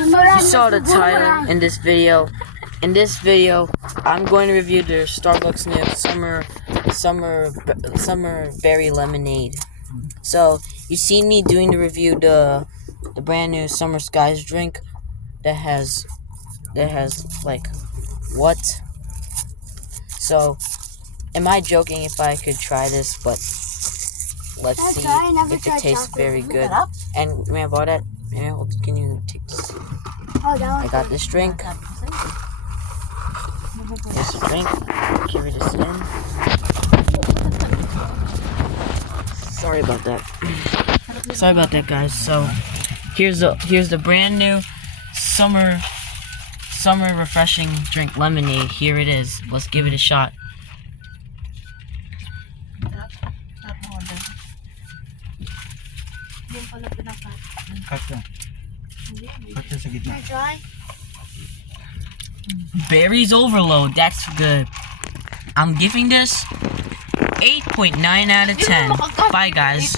You saw the title in this video. In this video, I'm going to review the Starbucks new summer berry lemonade. So you see me doing the review the brand new Summer Skies drink that has like what? So am I joking if I could try this? But let's see if it tastes very good. And may I borrow that? Can you take this? I got this drink. Here's the drink. Carry this in. Sorry about that. Sorry about that, guys. So here's the brand new summer refreshing drink lemonade. Here it is. Let's give it a shot. Berries overload. That's good. I'm giving this 8.9 out of 10. Bye, guys.